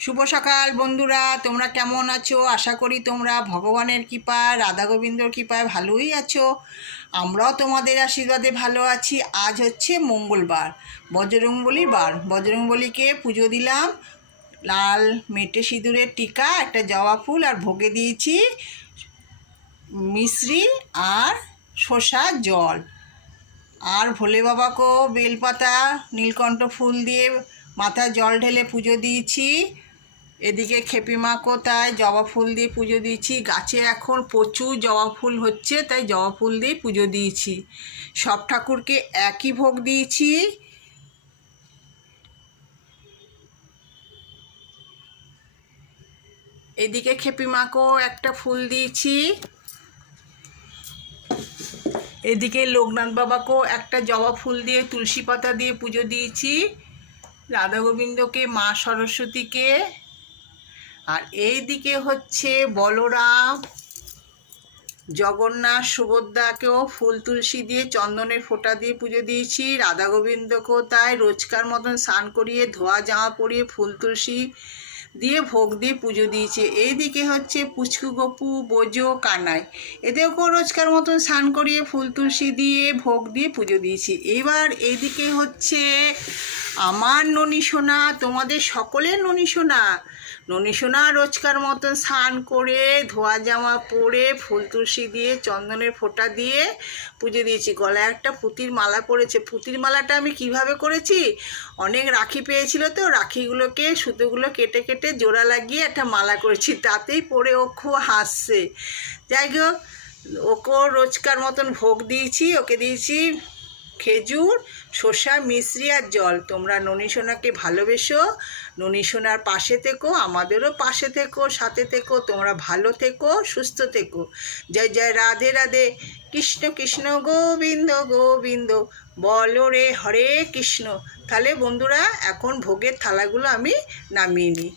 শুভ সকাল বন্ধুরা, তোমরা কেমন আছো? আশা করি তোমরা ভগবানের কৃপায়, রাধা গোবিন্দর কৃপায় ভালোই আছো। আমরাও তোমাদের আশীর্বাদে ভালো আছি। আজ হচ্ছে মঙ্গলবার, বজরংবলীর বার। বজরংবলীকে পুজো দিলাম। লাল মেটে সিঁদুরের টিকা, একটা জবা ফুল, আর ভোগে দিয়েছি মিশ্রি আর শসা জল। আর ভোলে বাবাকেও বেলপাতা নীলকণ্ঠ ফুল দিয়ে মাথায় জল ঢেলে পুজো দিয়েছি। এদিকে খেপিমাকেও তাই জবা ফুল দিয়ে পুজো দিয়েছি। গাছে এখন প্রচুর জবা ফুল হচ্ছে, তাই জবা ফুল দিয়ে পুজো দিয়েছি। সব ঠাকুরকে একই ভোগ দিয়েছি। এদিকে খেপিমাকেও একটা ফুল দিয়েছি। এদিকে লোকনাথ বাবাকেও একটা জবা ফুল দিয়ে তুলসী পাতা দিয়ে পুজো দিয়েছি। রাধা গোবিন্দকে, মা সরস্বতীকে। আর এইদিকে হচ্ছে বলরাম, জগন্নাথ, সুভদ্রাকেও ফুল তুলসী দিয়ে চন্দনের ফোঁটা দিয়ে পুজো দিয়েছি। রাধা গোবিন্দকেও তাই রোজকার মতন স্নান করিয়ে ধোয়া জামা পরিয়ে ফুল তুলসী দিয়ে ভোগ দিয়ে পুজো দিয়েছি। এইদিকে হচ্ছে পুচকু, গপু, বোজো, কানাই, এদেরকেও রোজকার মতন স্নান করিয়ে ফুল তুলসী দিয়ে ভোগ দিয়ে পুজো দিয়েছি। এবার এইদিকে হচ্ছে আমার ননী সোনা, তোমাদের সকলের ননী সোনা। ননী সোনা রোজকার মতন স্নান করে ধোয়া জামা পরে ফুল তুলসী দিয়ে চন্দনের ফোঁটা দিয়ে পুজো দিয়েছি। গলায় একটা পুঁতির মালা পরেছে। পুঁতির মালাটা আমি কিভাবে করেছি, অনেক রাখি পেয়েছিল তো, রাখিগুলোকে সুতোগুলো কেটে কেটে জোড়া লাগিয়ে একটা মালা করেছি। তাতেই পরে ও খুব হাসছে। যাই হোক, ওকেও রোজকার মতন ভোগ দিয়েছি। ওকে দিয়েছি খেজুর, শসা, মিশ্রি আর জল। তোমরা ননী সোনাকে ভালোবেসো, ননী সোনার পাশে থেকো, আমাদেরও পাশে থেকো, সাথে থেকো। তোমরা ভালো থেকো, সুস্থ থেকো। জয় জয় রাধে রাধে। কৃষ্ণ কৃষ্ণ গোবিন্দ গোবিন্দ, বলো রে হরে কৃষ্ণ। তাহলে বন্ধুরা, এখন ভোগের থালাগুলো আমি নামিয়ে নিই।